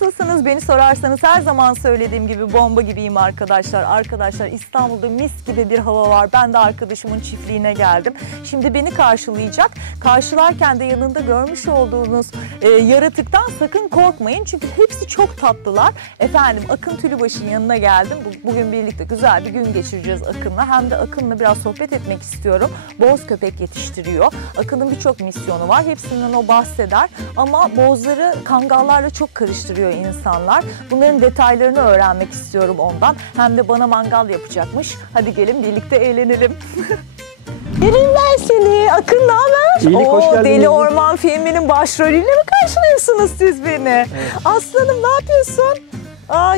nasılsınız? Beni sorarsanız her zaman söylediğim gibi bomba gibiyim arkadaşlar. Arkadaşlar İstanbul'da mis gibi bir hava var. Ben de arkadaşımın çiftliğine geldim. Şimdi beni karşılayacak. Karşılarken de yanında görmüş olduğunuz yaratıktan sakın korkmayın. Çünkü hepsi çok tatlılar. Efendim Akın Tülübaş'ın yanına geldim. Bugün birlikte güzel bir gün geçireceğiz Akın'la. Hem de Akın'la biraz sohbet etmek istiyorum. Boz köpek yetiştiriyor. Akın'ın birçok misyonu var. Hepsinden o bahseder. Ama bozları kangallarla çok karıştırıyor insanlar. Bunların detaylarını öğrenmek istiyorum ondan. Hem de bana mangal yapacakmış. Hadi gelin birlikte eğlenelim. Yerim ben seni. Akın ne haber? İyilik, hoş geldin. Deli Orman filminin başrolüyle mi karşılıyorsunuz siz beni? Evet. Aslanım ne yapıyorsun?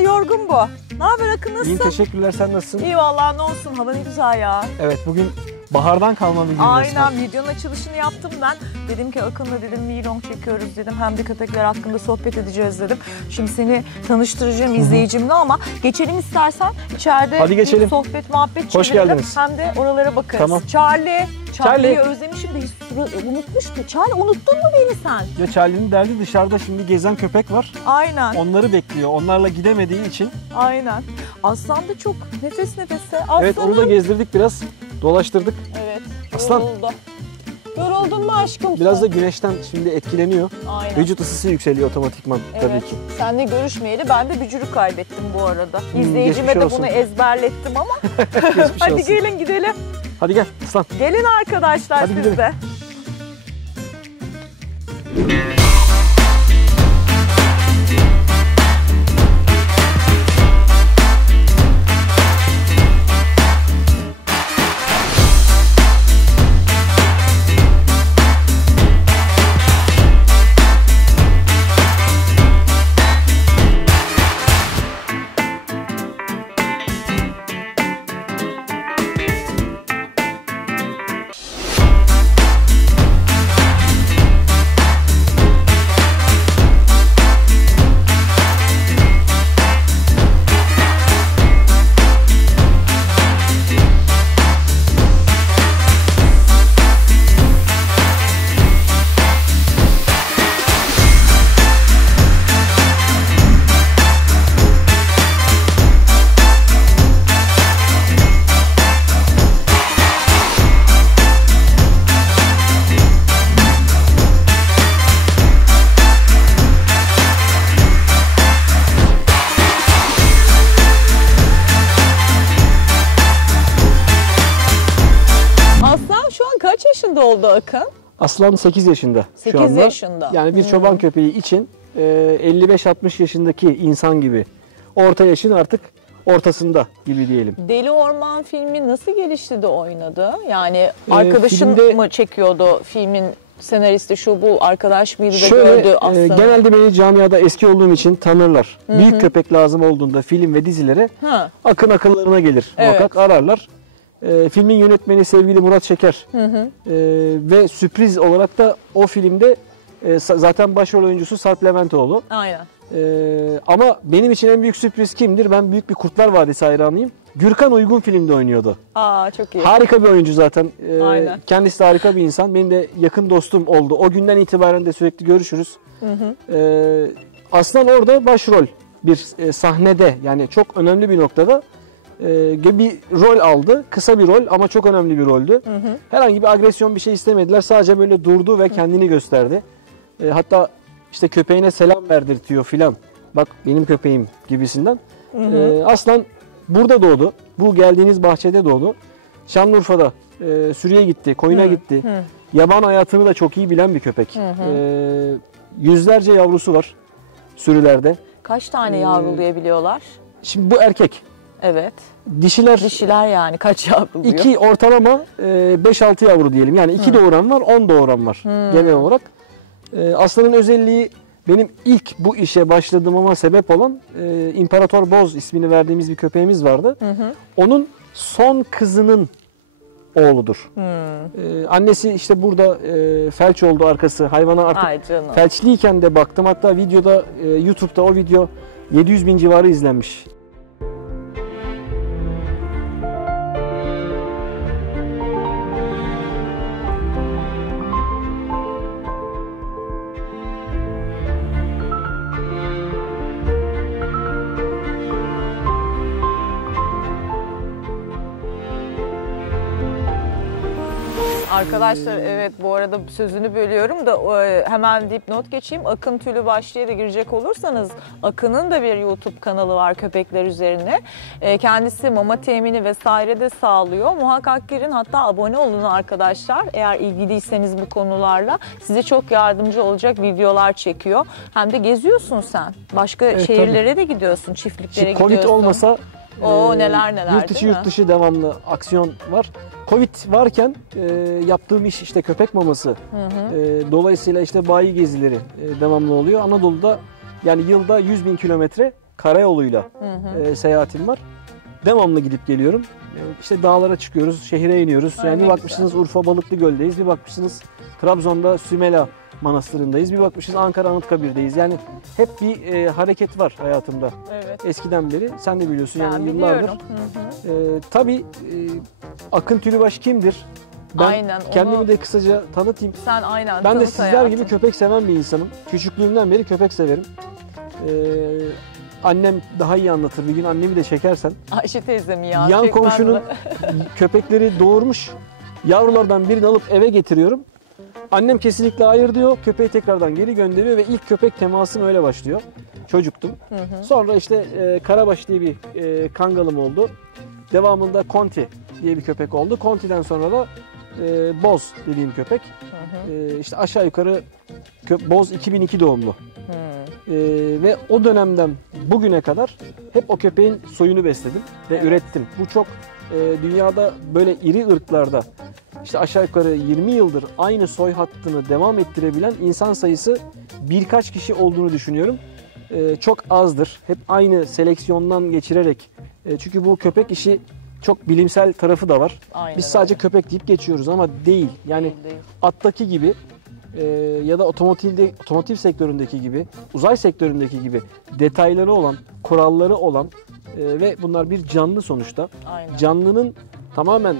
Yorgun bu. Ne haber Akın, nasılsın? İyi, teşekkürler, sen nasılsın? İyi vallahi, ne olsun, hava ne güzel ya. Evet, bugün bahardan kalma bir gün. Aynen, videonun açılışını yaptım ben. Dedim ki Akın'la dedim vlog çekiyoruz dedim. Hem de köpekler hakkında sohbet edeceğiz dedim. Şimdi seni tanıştıracağım izleyicimle ama geçelim istersen içeride. Hadi geçelim. Bir sohbet muhabbet hoş çevirelim. Geldiniz. Hem de oralara bakarız. Tamam. Charlie'yi özlemişim de hiç unutmuştum. Charlie, unuttun mu beni sen? Ya Charlie'nin derdi dışarıda şimdi gezen köpek var. Aynen. Onları bekliyor. Onlarla gidemediği için. Aynen. Aslan da çok nefes nefese. Aslanım. Evet, onu da gezdirdik biraz. Dolaştırdık. Evet. Aslan. Yoruldu. Yoruldun mu aşkım? Biraz da güneşten şimdi etkileniyor. Aynen. Vücut ısısı yükseliyor otomatikman tabii ki. Seninle görüşmeyeli ben de bücürü kaybettim bu arada. İzleyicime de bunu ezberlettim ama. Hadi olsun. gelin gidelim. Hadi gel Aslan. Gelin arkadaşlar, hadi siz gidelim. de. Kaç yaşında oldu Akın? Aslan 8 yaşında 8 şu anda. yaşında. Yani bir çoban köpeği için 55-60 yaşındaki insan gibi. Orta yaşın artık ortasında gibi diyelim. Deli Orman filmi nasıl gelişti de oynadı? Yani arkadaşın filmde, mı çekiyordu filmin senaristi, şu bu arkadaş mıydı da şöyle, gördü aslında? Genelde beni camiada eski olduğum için tanırlar. Hı-hı. Büyük köpek lazım olduğunda film ve dizilere Akın akıllarına gelir. Muhakkak ararlar. Filmin yönetmeni sevgili Murat Şeker. Ve sürpriz olarak da o filmde zaten başrol oyuncusu Sarp Leventoğlu. Aynen. Ama benim için en büyük sürpriz kimdir? Ben büyük bir Kurtlar Vadisi hayranıyım. Gürkan Uygun filmde oynuyordu. Çok iyi. Harika bir oyuncu zaten. Aynen. Kendisi de harika bir insan. Benim de yakın dostum oldu. O günden itibaren de sürekli görüşürüz. Aslan orada başrol bir sahnede, yani çok önemli bir noktada bir rol aldı. Kısa bir rol ama çok önemli bir roldü. Herhangi bir agresyon bir şey istemediler. Sadece böyle durdu ve kendini gösterdi. Hatta işte köpeğine selam verdirtiyor filan. Bak benim köpeğim gibisinden. Aslan burada doğdu. Bu geldiğiniz bahçede doğdu. Şanlıurfa'da sürüye gitti, koyuna gitti. Yaban hayatını da çok iyi bilen bir köpek. Yüzlerce yavrusu var sürülerde. Kaç tane yavrulayabiliyorlar? Şimdi bu erkek. Evet. Dişiler yani kaç yavruluyor? 2 ortalama 5-6 yavru diyelim. Yani 2 doğuran var, 10 doğuran var genel olarak. Aslanın özelliği, benim ilk bu işe başladığıma sebep olan İmparator Boz ismini verdiğimiz bir köpeğimiz vardı. Onun son kızının oğludur. Annesi işte burada felç oldu arkası. Hayvana artık felçliyken de baktım. Hatta videoda YouTube'da o video 700.000 civarı izlenmiş. Arkadaşlar evet, bu arada sözünü bölüyorum da hemen dipnot geçeyim. Akın Tülübaş diye de girecek olursanız Akın'ın da bir YouTube kanalı var köpekler üzerine. Kendisi mama temini vesaire de sağlıyor. Muhakkak girin, hatta abone olun arkadaşlar. Eğer ilgiliyseniz bu konularla size çok yardımcı olacak videolar çekiyor. Hem de geziyorsun sen. Başka şehirlere de gidiyorsun, çiftliklere Covid gidiyorsun. olmasa neler yurt içi yurt dışı devamlı aksiyon var. Covid varken yaptığım iş işte köpek maması. Dolayısıyla işte bayi gezileri devamlı oluyor. Anadolu'da yani yılda 100.000 kilometre karayoluyla seyahatim var. Devamlı gidip geliyorum. İşte dağlara çıkıyoruz, şehire iniyoruz. Yani bir bakmışsınız Urfa Balıklıgöl'deyiz, bir bakmışsınız Trabzon'da Sümela Manastırı'ndayız, bir bakmışız Ankara Anıtkabir'deyiz. Yani hep bir hareket var hayatımda. Evet. Eskiden beri. Sen de biliyorsun Ben yani yıllardır. Tabii Akın Tülübaş kimdir? Ben aynen, kendimi de kısaca tanıtayım. Sen aynen Ben de tanıt sizler hayatım. gibi köpek seven bir insanım. Küçüklüğümden beri köpek severim. Annem daha iyi anlatır. Bir gün annemi de çekersen. Ayşe teyzem ya. Yan çekmez komşunun mi? köpekleri doğurmuş. Yavrulardan birini alıp eve getiriyorum. Annem kesinlikle hayır diyor. Köpeği tekrardan geri gönderiyor ve ilk köpek temasım öyle başlıyor. Çocuktum. Sonra işte Karabaş diye bir kangalım oldu. Devamında Conti diye bir köpek oldu. Conti'den sonra da Boz dediğim köpek. İşte aşağı yukarı Boz 2002 doğumlu. Ve o dönemden bugüne kadar hep o köpeğin soyunu besledim ve ürettim. Bu çok dünyada böyle iri ırklarda işte aşağı yukarı 20 yıldır aynı soy hattını devam ettirebilen insan sayısı birkaç kişi olduğunu düşünüyorum. Çok azdır. Hep aynı seleksiyondan geçirerek. Çünkü bu köpek işi çok bilimsel tarafı da var. Aynen Biz sadece öyle. köpek deyip geçiyoruz ama değil. Yani Değil. attaki gibi ya da otomotiv sektöründeki gibi, uzay sektöründeki gibi detayları olan, kuralları olan ve bunlar bir canlı sonuçta. Aynen. Canlının tamamen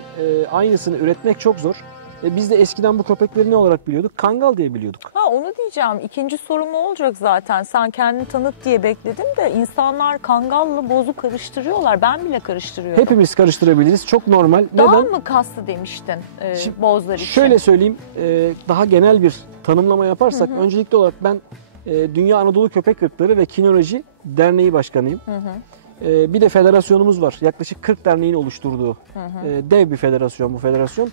aynısını üretmek çok zor. Biz de eskiden bu köpekleri ne olarak biliyorduk? Kangal diye biliyorduk. Ha, onu diyeceğim. İkinci sorum olacak zaten. Sen kendini tanıt diye bekledin de insanlar kangalla bozu karıştırıyorlar. Ben bile karıştırıyorum. Hepimiz karıştırabiliriz. Çok normal. Daha Neden? mı kaslı demiştin Şimdi bozlar için? Şöyle söyleyeyim. Daha genel bir tanımlama yaparsak öncelikli olarak ben Dünya Anadolu Köpek Irkları ve Kinoloji Derneği Başkanıyım. Bir de federasyonumuz var. Yaklaşık 40 derneğin oluşturduğu dev bir federasyon bu federasyon.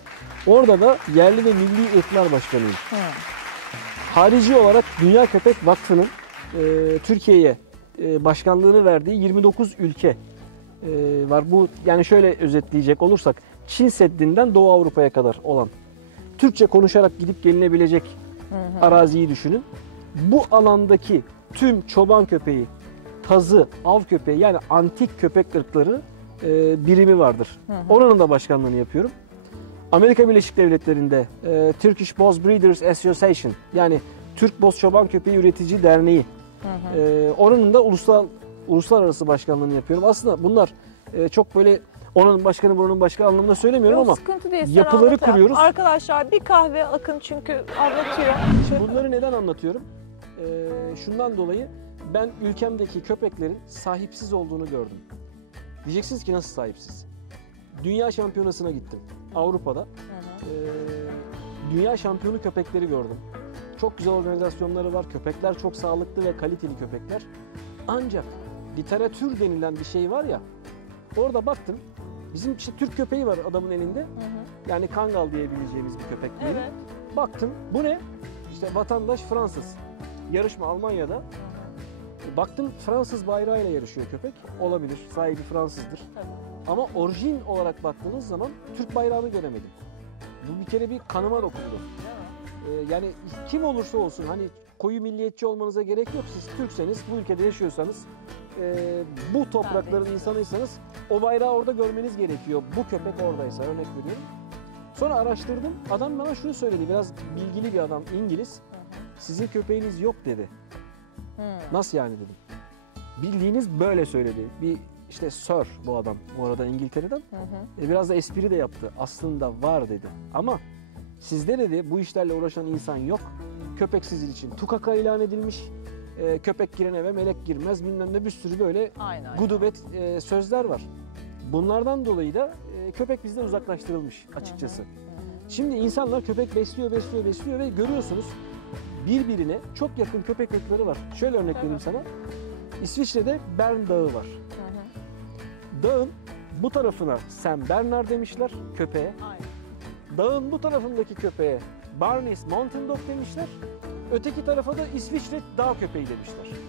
Orada da yerli ve milli ırklar başkanıyım. Harici olarak Dünya Köpek Vakfı'nın Türkiye'ye başkanlığını verdiği 29 ülke var. Bu yani şöyle özetleyecek olursak Çin Seddi'nden Doğu Avrupa'ya kadar olan Türkçe konuşarak gidip gelinebilecek araziyi düşünün. Bu alandaki tüm çoban köpeği, tazı, av köpeği yani antik köpek ırkları birimi vardır. Oranın da başkanlığını yapıyorum. Amerika Birleşik Devletleri'nde Turkish Boz Breeders Association yani Türk Boz Çoban Köpeği Üretici Derneği. Oranın da uluslararası başkanlığını yapıyorum. Aslında bunlar çok böyle onun başkanı buranın başkanı anlamında söylemiyorum ama sıkıntı değil, sen yapıları anlat. kuruyoruz. Arkadaşlar bir kahve Akın çünkü anlatıyor. Bunları neden anlatıyorum? Şundan dolayı ben ülkemdeki köpeklerin sahipsiz olduğunu gördüm. Diyeceksiniz ki nasıl sahipsiz? Dünya şampiyonasına gittim Avrupa'da. Dünya şampiyonu köpekleri gördüm. Çok güzel organizasyonları var. Köpekler çok sağlıklı ve kaliteli köpekler. Ancak literatür denilen bir şey var ya. Orada baktım. Bizim işte Türk köpeği var adamın elinde. Yani kangal diyebileceğimiz bir köpek diyelim. Evet. Baktım bu ne? İşte vatandaş Fransız. Yarışma Almanya'da. Baktım Fransız bayrağıyla yarışıyor köpek. Olabilir. Sahibi Fransızdır. Tabii. Ama orijin olarak baktığınız zaman Türk bayrağını göremedim. Bu bir kere bir kanıma dokundu. Yani kim olursa olsun hani koyu milliyetçi olmanıza gerek yok. Siz Türkseniz, bu ülkede yaşıyorsanız, bu toprakların insanıysanız o bayrağı orada görmeniz gerekiyor. Bu köpek oradaysa örnek veriyorum. Sonra araştırdım. Adam bana şunu söyledi. Biraz bilgili bir adam, İngiliz. Sizin köpeğiniz yok dedi. Nasıl yani dedim. Bildiğiniz böyle söyledi. Bir işte Sir bu adam bu arada İngiltere'den. Biraz da espri de yaptı. Aslında var dedi. Ama sizde dedi bu işlerle uğraşan insan yok. Köpek sizin için tukaka ilan edilmiş. Köpek giren eve melek girmez bilmem ne bir sürü böyle gudubet sözler var. Bunlardan dolayı da köpek bizden uzaklaştırılmış açıkçası. Şimdi insanlar köpek besliyor ve görüyorsunuz birbirine çok yakın köpek ırkları var. Şöyle örnek vereyim sana. İsviçre'de Bern Dağı var. Dağın bu tarafına Saint Bernard demişler köpeğe. Aynen. Dağın bu tarafındaki köpeğe Bernese Mountain Dog demişler. Öteki tarafa da İsviçre dağ köpeği demişler.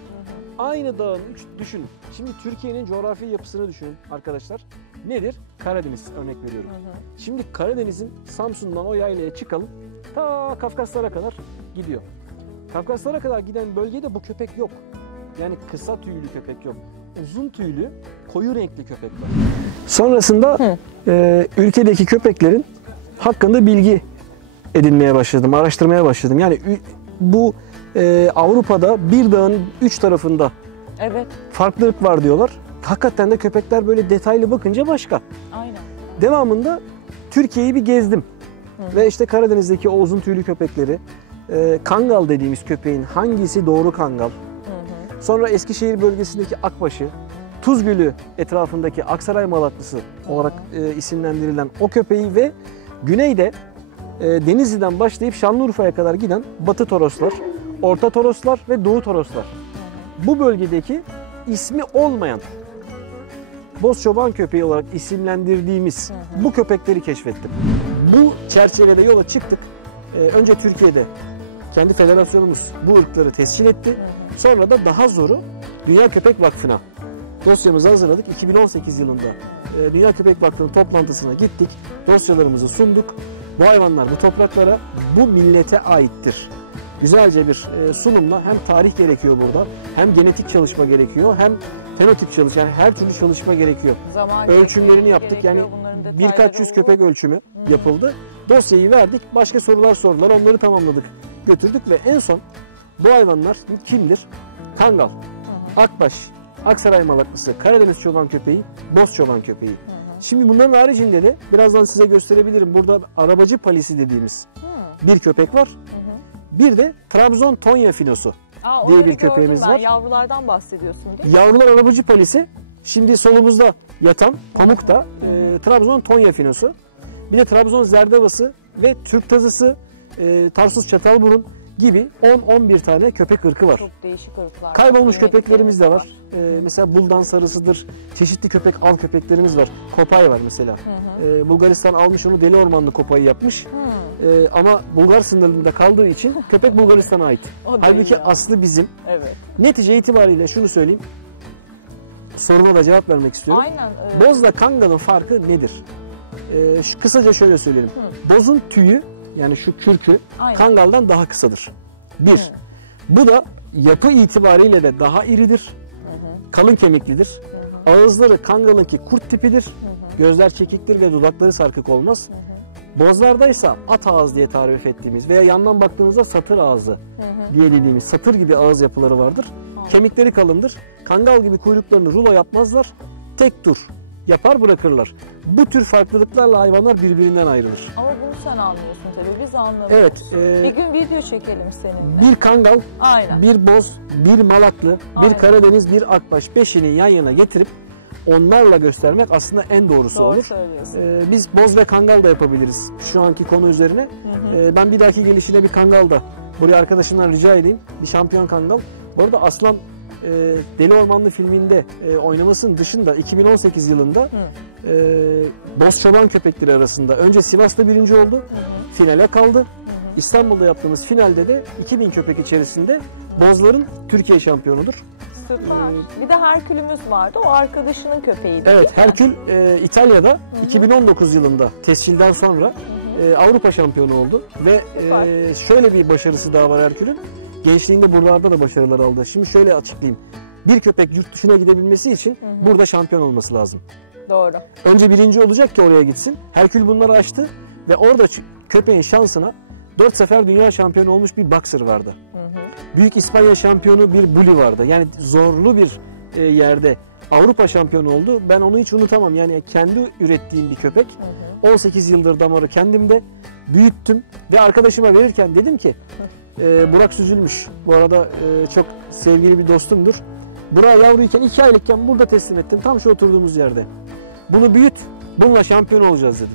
Aynı dağın düşünün. Şimdi Türkiye'nin coğrafi yapısını düşünün arkadaşlar. Nedir? Karadeniz örnek veriyorum. Şimdi Karadeniz'in Samsun'dan o yaylaya çıkalım. Ta Kafkaslara kadar gidiyor. Kafkaslara kadar giden bölgede bu köpek yok. Yani kısa tüylü köpek yok. Uzun tüylü, koyu renkli köpek var. Sonrasında ülkedeki köpeklerin hakkında bilgi edinmeye başladım, araştırmaya başladım. Yani bu Avrupa'da bir dağın 3 tarafında farklılık var diyorlar. Hakikaten de köpekler böyle detaylı bakınca başka. Aynen. Devamında Türkiye'yi bir gezdim. Ve işte Karadeniz'deki o uzun tüylü köpekleri, Kangal dediğimiz köpeğin hangisi doğru Kangal? Sonra Eskişehir bölgesindeki Akbaşı, Tuzgölü etrafındaki Aksaray Malaklısı olarak isimlendirilen o köpeği ve güneyde Denizli'den başlayıp Şanlıurfa'ya kadar giden Batı Toroslar, Orta Toroslar ve Doğu Toroslar. Bu bölgedeki ismi olmayan boz çoban köpeği olarak isimlendirdiğimiz bu köpekleri keşfettim. Bu çerçevede yola çıktık. Önce Türkiye'de kendi federasyonumuz bu ırkları tescil etti. Sonra da daha zoru Dünya Köpek Vakfı'na dosyamızı hazırladık. 2018 yılında Dünya Köpek Vakfı'nın toplantısına gittik. Dosyalarımızı sunduk. Bu hayvanlar bu topraklara, bu millete aittir. Güzelce bir sunumla hem tarih gerekiyor burada, hem genetik çalışma gerekiyor, hem fenotip çalışma, yani her türlü çalışma gerekiyor. Ölçümlerini yaptık. Yani birkaç yüz köpek ölçümü yapıldı. Dosyayı verdik. Başka sorular sordular. Onları tamamladık. Götürdük ve en son bu hayvanlar kimdir? Kangal, Akbaş, Aksaray Malaklısı, Karadeniz çoban köpeği, boz çoban köpeği. Şimdi bunların haricinde de birazdan size gösterebilirim. Burada arabacı palisi dediğimiz bir köpek var. Bir de Trabzon Tonya Finosu diye bir köpeğimiz var. Yavrulardan bahsediyorsun değil mi? Yavrular arabacı palisi. Şimdi solumuzda yatan pamuk da Trabzon Tonya Finosu. Bir de Trabzon Zerdavası ve Türk tazısı, Tarsus Çatalburun gibi 10-11 tane köpek ırkı var. Çok değişik ırklar. Kaybolmuş köpeklerimiz de var. Mesela Buldan sarısıdır. Çeşitli köpek av köpeklerimiz var. Kopay var mesela. Bulgaristan almış onu, deli ormanlı kopayı yapmış. Ama Bulgar sınırında kaldığı için köpek Bulgaristan'a ait. Halbuki aslı bizim. Evet. Netice itibariyle şunu söyleyeyim. Soruna da cevap vermek istiyorum. Aynen. Bozla Kangal'ın farkı nedir? Kısaca şöyle söyleyelim. Bozun tüyü, yani şu kürkü Kangal'dan daha kısadır. Bir. Bu da yapı itibariyle de daha iridir. Kalın kemiklidir. Ağızları Kangal'ınki kurt tipidir. Gözler çekiktir ve dudakları sarkık olmaz. Bozlardaysa at ağız diye tarif ettiğimiz veya yandan baktığımızda satır ağzı diye dediğimiz satır gibi ağız yapıları vardır. Kemikleri kalındır. Kangal gibi kuyruklarını rulo yapmazlar. Tek tur yapar bırakırlar. Bu tür farklılıklarla hayvanlar birbirinden ayrılır. Ama bunu sen anlıyorsun tabii, biz anlamıyoruz. Evet. Bir gün video çekelim seninle. Bir Kangal, Aynen. bir boz, bir Malaklı, bir Karadeniz, bir Akbaş, beşini yan yana getirip onlarla göstermek aslında en doğrusu Doğru olur. söylüyorsun. Biz boz ve Kangal da yapabiliriz şu anki konu üzerine. Ben bir dahaki gelişine bir Kangal da buraya arkadaşımdan rica edeyim. Bir şampiyon Kangal. Bu arada Aslan Deli Ormanlı filminde oynamasının dışında 2018 yılında boz çoban köpekleri arasında önce Sivas'ta birinci oldu. Finale kaldı. İstanbul'da yaptığımız finalde de 2000 köpek içerisinde bozların Türkiye şampiyonudur. Süper. Bir de Herkül'ümüz vardı. O arkadaşının köpeğiydi. Evet, Herkül İtalya'da 2019 yılında tescilden sonra Avrupa şampiyonu oldu ve şöyle bir başarısı daha var Herkül'ün. Gençliğinde buralarda da başarılar aldı. Şimdi şöyle açıklayayım. Bir köpek yurt dışına gidebilmesi için burada şampiyon olması lazım. Doğru. Önce birinci olacak ki oraya gitsin. Herkül bunları aştı ve orada köpeğin şansına 4 sefer dünya şampiyonu olmuş bir boxer vardı. Büyük İspanya şampiyonu bir bully vardı. Yani zorlu bir yerde Avrupa şampiyonu oldu. Ben onu hiç unutamam. Yani kendi ürettiğim bir köpek. 18 yıldır damarı kendimde büyüttüm ve arkadaşıma verirken dedim ki Burak Süzülmüş. Bu arada çok sevgili bir dostumdur. Burak'ı yavruyken 2 aylıkken burada teslim ettim. Tam şu oturduğumuz yerde. Bunu büyüt, bununla şampiyon olacağız dedim.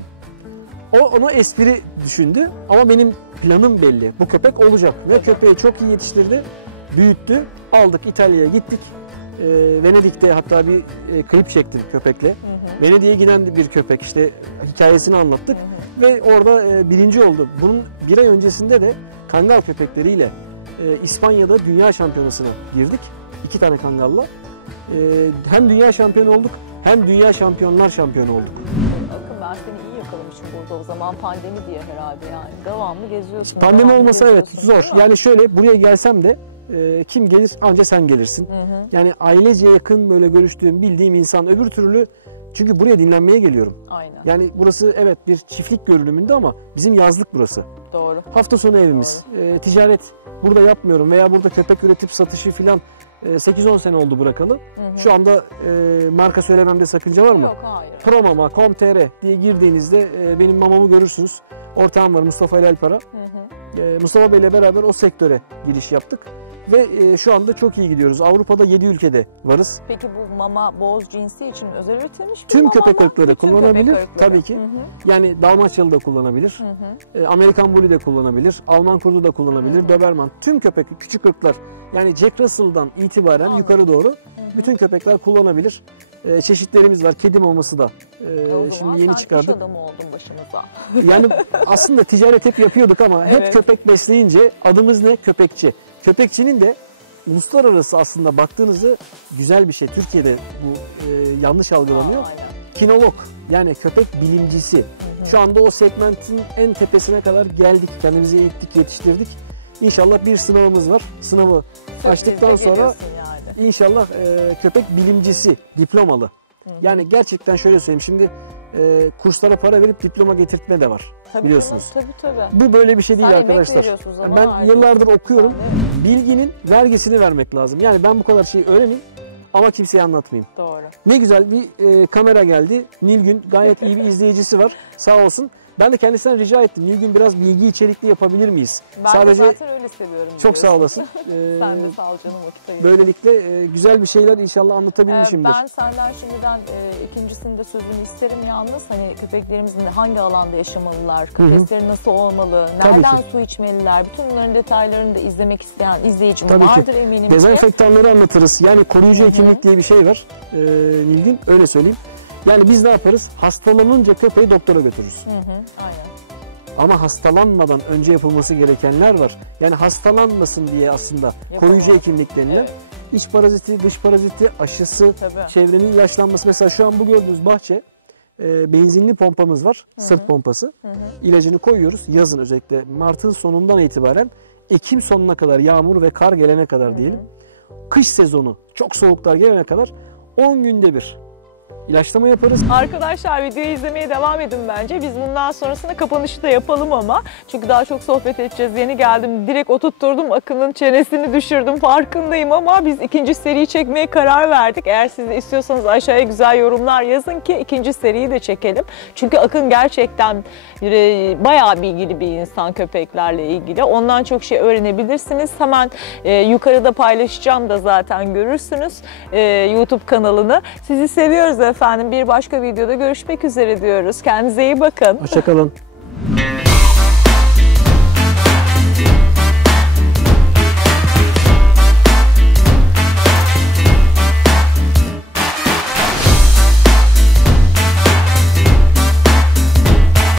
O onu espri düşündü ama benim planım belli. Bu köpek olacak ve köpeği çok iyi yetiştirdi, büyüttü. Aldık İtalya'ya gittik. Venedik'te hatta bir klip çektik köpekle. Venedik'e giden bir köpek, işte hikayesini anlattık ve orada birinci oldu. Bunun bir ay öncesinde de kangal köpekleriyle İspanya'da dünya şampiyonasına girdik. 2 tane kangalla. Hem dünya şampiyonu olduk hem dünya şampiyonlar şampiyonu olduk. Bakın ben seni iyi yakalamışım burada o zaman, pandemi diye herhalde yani. Devamlı geziyorsun. Pandemi devamlı olmasa evet geziyorsun, zor. Yani şöyle, buraya gelsem de kim gelir? Anca sen gelirsin. Yani ailece yakın böyle görüştüğüm, bildiğim insan, öbür türlü, çünkü buraya dinlenmeye geliyorum. Aynen. Yani burası evet bir çiftlik görünümünde ama bizim yazlık burası. Doğru. Hafta sonu evimiz. Ticaret burada yapmıyorum veya burada köpek üretip satışı filan 8-10 sene oldu bırakalı. Şu anda marka söylememde sakınca var mı? Yok, hayır. Promama.com.tr diye girdiğinizde benim mamamı görürsünüz. Ortağım var, Mustafa El Alpara. Mustafa Bey ile beraber o sektöre giriş yaptık. Ve şu anda çok iyi gidiyoruz. Avrupa'da 7 ülkede varız. Peki bu mama boz cinsi için özel üretilmiş bir Tüm mama köpek mı? ırkları Bütün kullanabilir. köpek ırkları. Tabii ki. Yani Dalmaçyalı da kullanabilir. Amerikan Bully de kullanabilir. Alman Kurdu da kullanabilir. Doberman. Tüm köpek, küçük ırklar. Yani Jack Russell'dan itibaren yukarı doğru bütün köpekler kullanabilir. Çeşitlerimiz var. Kedi maması da şimdi yeni çıkardık. Sen iş adamı oldun başımıza. Yani aslında ticaret hep yapıyorduk ama hep köpek besleyince adımız ne? Köpekçi. Köpekçinin de uluslararası aslında baktığınızda güzel bir şey. Türkiye'de bu yanlış algılanıyor. Kinolog, yani köpek bilimcisi. Şu anda o segmentin en tepesine kadar geldik. Kendimizi eğittik, yetiştirdik. İnşallah bir sınavımız var. Sınavı açtıktan sonra yani İnşallah köpek bilimcisi diplomalı. Yani gerçekten şöyle söyleyeyim, şimdi kurslara para verip diploma getirtme de var, tabii biliyorsunuz. Tabii. Bu böyle bir şey değil arkadaşlar. Ben yıllardır okuyorum. Bilginin vergisini vermek lazım. Yani ben bu kadar şeyi öğreneyim ama kimseye anlatmayayım. Doğru. Ne güzel bir kamera geldi. Nilgün gayet iyi bir izleyicisi var. Sağ olsun. Ben de kendisinden rica ettim. Nilgün biraz bilgi içerikli yapabilir miyiz? Ben de zaten öyle seviyorum. Çok sağ olasın. Sen de sağ ol canım, vakit ayırdın. Böylelikle güzel bir şeyler inşallah anlatabilmişimdir. Ben senden şimdiden ikincisinde sözünü isterim yalnız. Hani köpeklerimizin hangi alanda yaşamalılar, kafesleri nasıl olmalı, nereden su içmeliler, bütün bunların detaylarını da izlemek isteyen izleyicim vardır eminim ki. Dezenfektanları anlatırız. Yani koruyucu hekimlik diye bir şey var. Nilgün, öyle söyleyeyim. Yani biz ne yaparız? Hastalanınca köpeği doktora götürürüz. Aynen. Ama hastalanmadan önce yapılması gerekenler var. Yani hastalanmasın diye aslında koruyucu hekimlik denilen. Evet. İç paraziti, dış paraziti, aşısı, çevrenin ilaçlanması. Mesela şu an bu gördüğünüz bahçe benzinli pompamız var. Sırt pompası. İlacını koyuyoruz. Yazın özellikle Mart'ın sonundan itibaren Ekim sonuna kadar, yağmur ve kar gelene kadar diyelim. Kış sezonu çok soğuklar gelene kadar 10 günde bir İlaçlama yaparız. Arkadaşlar videoyu izlemeye devam edin bence. Biz bundan sonrasında kapanışı da yapalım ama. Çünkü daha çok sohbet edeceğiz. Yeni geldim. Direkt oturtturdum. Akın'ın çenesini düşürdüm. Farkındayım ama biz ikinci seriyi çekmeye karar verdik. Eğer siz de istiyorsanız aşağıya güzel yorumlar yazın ki ikinci seriyi de çekelim. Çünkü Akın gerçekten bayağı bilgili bir insan köpeklerle ilgili. Ondan çok şey öğrenebilirsiniz. Hemen yukarıda paylaşacağım da zaten görürsünüz YouTube kanalını. Sizi seviyoruz efendim. Bir başka videoda görüşmek üzere diyoruz. Kendinize iyi bakın. Hoşça kalın.